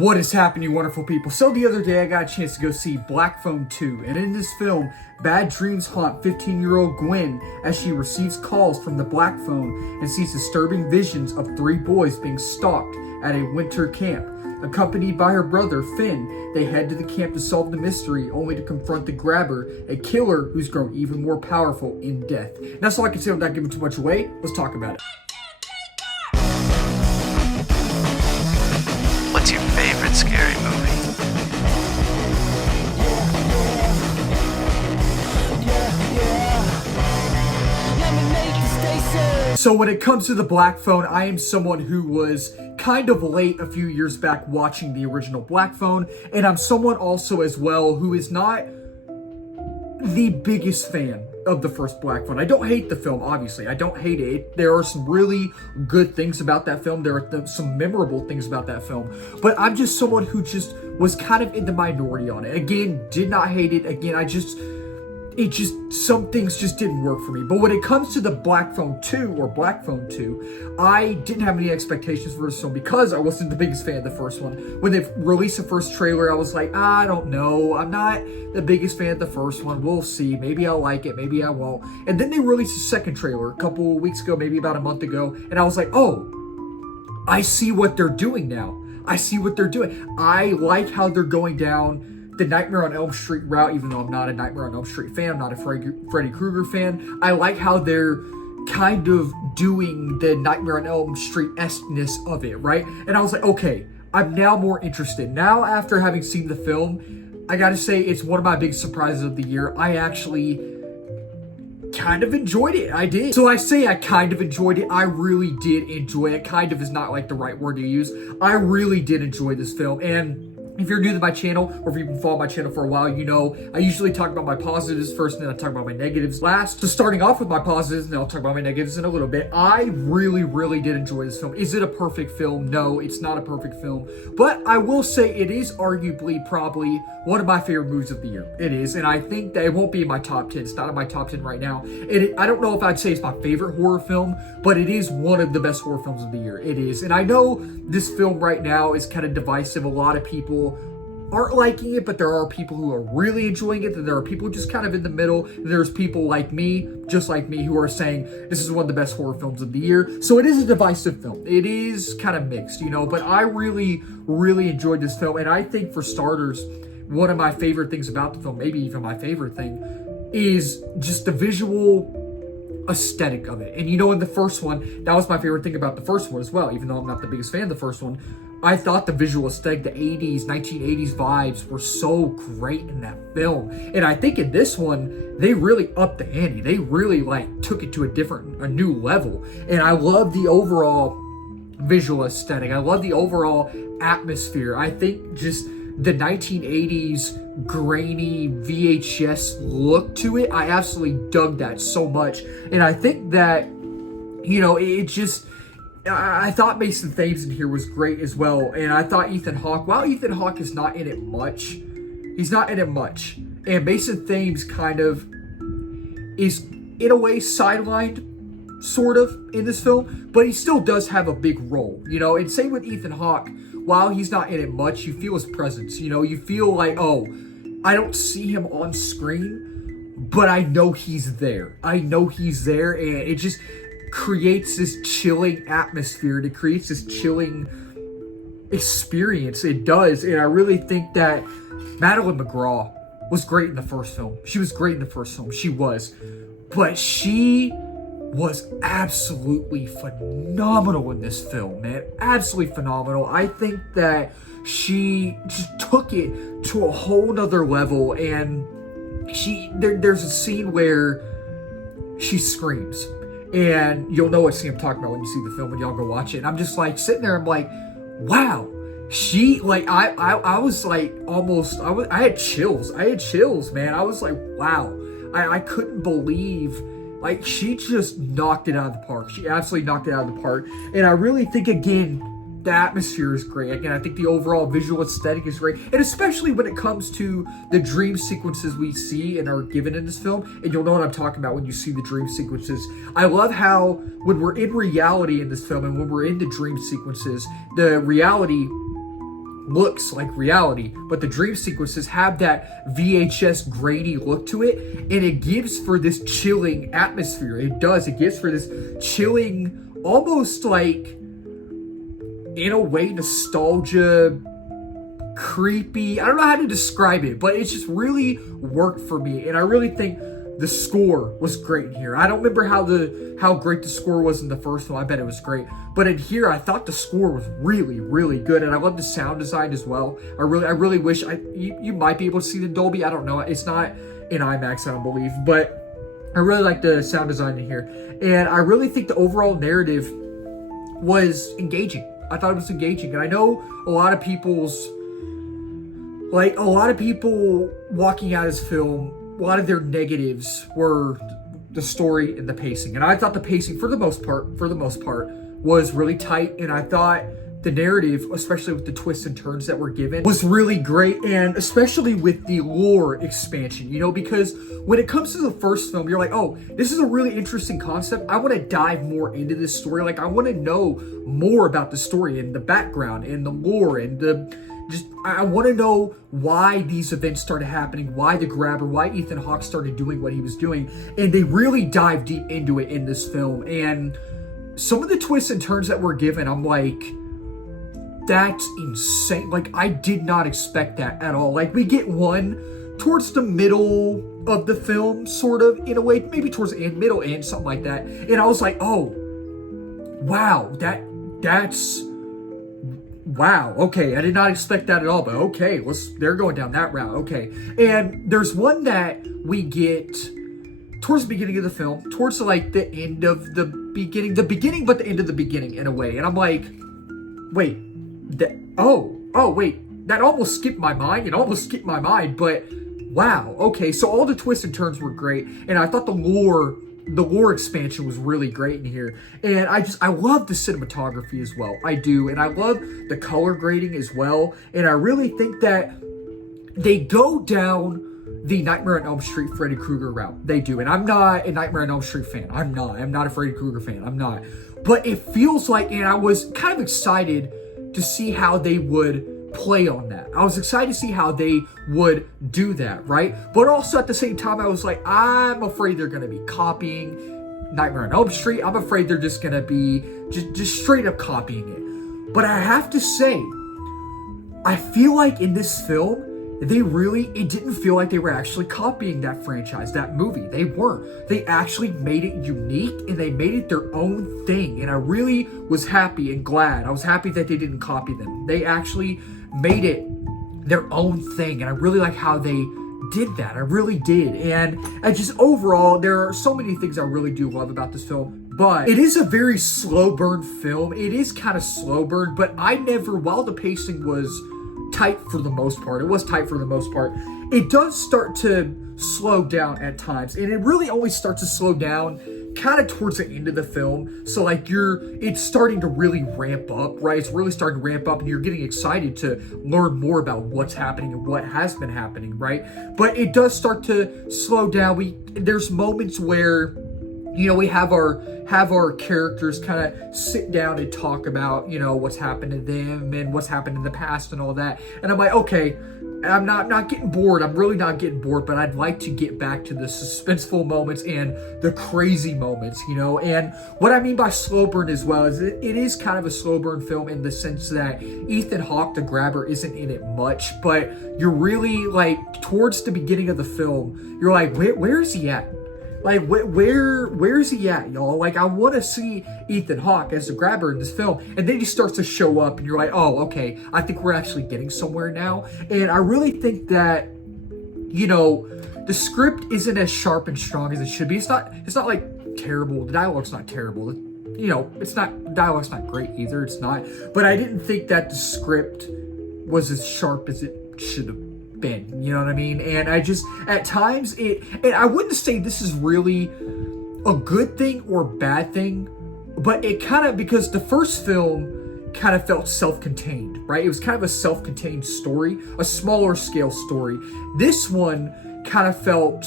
What is happening, you wonderful people? So the other day I got a chance to go see Black Phone 2, and in this film, bad dreams haunt 15-year-old Gwen as she receives calls from the Black Phone and sees disturbing visions of 3 boys being stalked at a winter camp. Accompanied by her brother, Finn, they head to the camp to solve the mystery, only to confront the Grabber, a killer who's grown even more powerful in death. And that's all I can say without giving too much away. Let's talk about it. What's your favorite scary movie? So when it comes to the Black Phone, I am someone who was kind of late a few years back watching the original Black Phone, and I'm someone also as well who is not the biggest fan of the first Black Phone. I don't hate the film, obviously. I don't hate it. There are some really good things about that film. There are some memorable things about that film. But I'm just someone who just was kind of in the minority on it. Again, did not hate it. Again, some things just didn't work for me. But when it comes to the Black Phone 2 or Black Phone 2, I didn't have any expectations for this film because I wasn't the biggest fan of the first one. When they released the first trailer, I was like, I don't know. I'm not the biggest fan of the first one. We'll see. Maybe I'll like it. Maybe I won't. And then they released the second trailer a couple of weeks ago, maybe about a month ago. And I was like, oh, I see what they're doing now. I see what they're doing. I like how they're going down the Nightmare on Elm Street route, even though I'm not a Nightmare on Elm Street fan, I'm not a Freddy Krueger fan. I like how they're kind of doing the Nightmare on Elm Street-esque-ness of it, right? And I was like, okay, I'm now more interested. Now, after having seen the film, I gotta say, it's one of my big surprises of the year. I actually kind of enjoyed it. I did. So I say I kind of enjoyed it. I really did enjoy it. Kind of is not like the right word to use. I really did enjoy this film, and if you're new to my channel, or if you've been following my channel for a while, you know I usually talk about my positives first, and then I talk about my negatives last. So starting off with my positives, and then I'll talk about my negatives in a little bit. I really did enjoy this film. Is it a perfect film? No, it's not a perfect film. But I will say it is arguably probably one of my favorite movies of the year. It is, and I think that it won't be in my top 10. It's not in my top 10 right now. I don't know if I'd say it's my favorite horror film, but it is one of the best horror films of the year. It is. And I know this film right now is kind of divisive. A lot of people aren't liking it, but there are people who are really enjoying it, and there are people just kind of in the middle. There's people like me, just like me, who are saying this is one of the best horror films of the year. So it is a divisive film. It is kind of mixed, you know, but I really enjoyed this film. And I think, for starters, one of my favorite things about the film, maybe even my favorite thing, is just the visual aesthetic of it. And you know, in the first one, that was my favorite thing about the first one as well, even though I'm not the biggest fan of the first one. I thought the visual aesthetic, the 1980s vibes were so great in that film. And I think in this one, they really upped the ante. They really took it to a new level. And I love the overall visual aesthetic. I love the overall atmosphere. I think just the 1980s grainy VHS look to it, I absolutely dug that so much. And I think that, you know, I thought Mason Thames in here was great as well. And I thought Ethan Hawke, while Ethan Hawke is not in it much, he's not in it much. And Mason Thames kind of is, in a way, sidelined, sort of, in this film. But he still does have a big role, you know. And same with Ethan Hawke. While he's not in it much, you feel his presence. You know, you feel like, oh, I don't see him on screen, but I know he's there. I know he's there, and it just creates this chilling atmosphere. It creates this chilling experience. It does. And I really think that Madeline McGraw was great in the first film. She was great in the first film. She was. But she was absolutely phenomenal in this film, man. Absolutely phenomenal. I think that she just took it to a whole nother level. And there's a scene where she screams. And you'll know what scene I'm talking about when you see the film, when y'all go watch it. And I'm just sitting there, I'm like, wow. She, I was almost, I had chills. I had chills, man. I was like, wow. I couldn't believe, she just knocked it out of the park. She absolutely knocked it out of the park. And I really think, again, the atmosphere is great. Again, I think the overall visual aesthetic is great. And especially when it comes to the dream sequences we see and are given in this film. And you'll know what I'm talking about when you see the dream sequences. I love how when we're in reality in this film and when we're in the dream sequences, the reality looks like reality, but the dream sequences have that VHS grainy look to it, and it gives for this chilling atmosphere. It does. It gives for this chilling, almost like, in a way, nostalgia, creepy. I don't know how to describe it, but it just really worked for me, and I really think the score was great in here. I don't remember how great the score was in the first one. I bet it was great. But in here, I thought the score was really, really good. And I love the sound design as well. I really wish you might be able to see the Dolby. I don't know. It's not in IMAX, I don't believe. But I really like the sound design in here. And I really think the overall narrative was engaging. I thought it was engaging. And I know a lot of people walking out of this film, a lot of their negatives were the story and the pacing. And I thought the pacing, for the most part, was really tight. And I thought the narrative, especially with the twists and turns that were given, was really great. And especially with the lore expansion, because when it comes to the first film, you're like, oh, this is a really interesting concept. I want to dive more into this story. Like, I want to know more about the story and the background and the lore and I want to know why these events started happening, why the Grabber, why Ethan Hawke started doing what he was doing. And they really dive deep into it in this film. And some of the twists and turns that were given, I'm like, that's insane. Like, I did not expect that at all. Like, we get one towards the middle of the film, sort of, in a way, maybe towards the end, middle end, something like that. And I was like, oh, wow, that's... wow, okay, I did not expect that at all, but okay, they're going down that route, okay. And there's one that we get towards the beginning of the film, towards the end of the beginning, but the end of the beginning in a way. And I'm like, wait, wait, that almost skipped my mind. It almost skipped my mind, but wow, okay. So all the twists and turns were great. And I thought the lore expansion was really great in here. And I love the cinematography as well. I do. And I love the color grading as well. And I really think that they go down the Nightmare on Elm Street Freddy Krueger route. They do. And I'm not a Nightmare on Elm Street fan. I'm not a Freddy Krueger fan. I'm not. But it feels like, and I was kind of excited to see how they would play on that. I was excited to see how they would do that, right? But also at the same time, I was like, I'm afraid they're going to be copying Nightmare on Elm Street. I'm afraid they're just going to be just straight up copying it. But I have to say, I feel like in this film, it didn't feel like they were actually copying that franchise, that movie. They weren't. They actually made it unique and they made it their own thing. And I really was happy and glad. I was happy that they didn't copy them. They actually made it their own thing. And I really like how they did that. I really did. And just overall, there are so many things I really do love about this film. But it is a very slow burn film. It is kind of slow burn, but while the pacing was tight for the most part, it does start to slow down at times. And it really always starts to slow down kind of towards the end of the film. So it's starting to really ramp up, right? It's really starting to ramp up and you're getting excited to learn more about what's happening and what has been happening, right? But it does start to slow down. There's moments where, we have our characters kind of sit down and talk about, what's happened to them and what's happened in the past and all that. And I'm like, okay, I'm not getting bored. I'm really not getting bored, but I'd like to get back to the suspenseful moments and the crazy moments, And what I mean by slow burn as well is it is kind of a slow burn film in the sense that Ethan Hawke, the Grabber, isn't in it much, but you're really towards the beginning of the film, you're like, where is he at? Like, where's he at, y'all? I want to see Ethan Hawke as the Grabber in this film. And then he starts to show up and you're like, oh, okay, I think we're actually getting somewhere now. And I really think that, the script isn't as sharp and strong as it should be. It's not terrible. The dialogue's not terrible. Dialogue's not great either. It's not. But I didn't think that the script was as sharp as it should have been, you know what I mean? And at times and I wouldn't say this is really a good thing or bad thing, but it kind of, because the first film kind of felt self-contained, right? It was kind of a self-contained story, a smaller scale story. This one kind of felt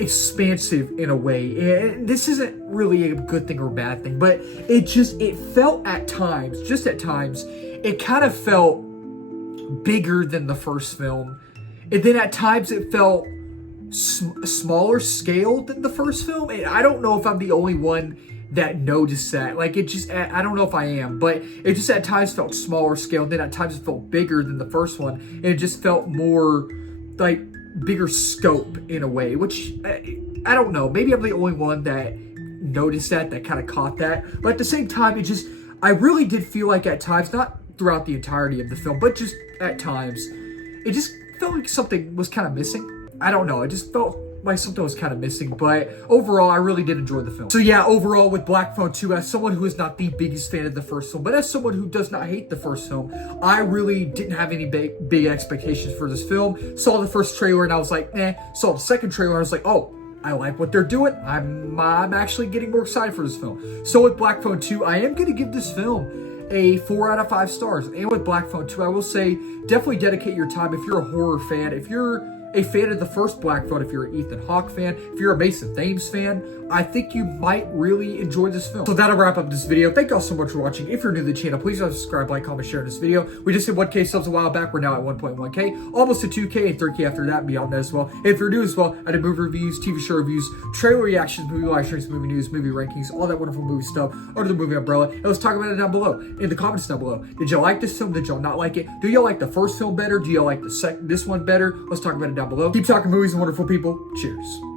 expansive in a way. And this isn't really a good thing or bad thing, but it felt at times, it kind of felt bigger than the first film. And then at times it felt smaller scale than the first film. And I don't know if I'm the only one that noticed that. Like, it just, I don't know if I am, but it just at times felt smaller scale. And then at times it felt bigger than the first one. And it just felt more like bigger scope in a way, which I don't know. Maybe I'm the only one that noticed that kind of caught that. But at the same time, I really did feel like at times, not throughout the entirety of the film, but just at times, it just felt like something was kind of missing. I don't know. It just felt like something was kind of missing, but overall, I really did enjoy the film. So yeah, overall with Black Phone 2, as someone who is not the biggest fan of the first film, but as someone who does not hate the first film, I really didn't have any big expectations for this film. Saw the first trailer and I was like, eh. Saw the second trailer and I was like, oh, I like what they're doing. I'm actually getting more excited for this film. So with Black Phone 2, I am going to give this film a 4 out of 5 stars. And with Black Phone 2, I will say, definitely dedicate your time if you're a horror fan, if you're a fan of the first Black Phone, if you're an Ethan Hawke fan, if you're a Mason Thames fan, I think you might really enjoy this film. So that'll wrap up this video. Thank y'all so much for watching. If you're new to the channel, please subscribe, like, comment, share this video. We just hit 1K subs a while back. We're now at 1.1K, almost to 2K and 3K after that and beyond that as well. And if you're new as well, I do movie reviews, TV show reviews, trailer reactions, movie live streams, movie news, movie rankings, all that wonderful movie stuff under the movie umbrella. And let's talk about it down below, in the comments down below. Did y'all like this film? Did y'all not like it? Do y'all like the first film better? Do y'all like this one better? Let's talk about it down below. Keep talking movies and wonderful people. Cheers.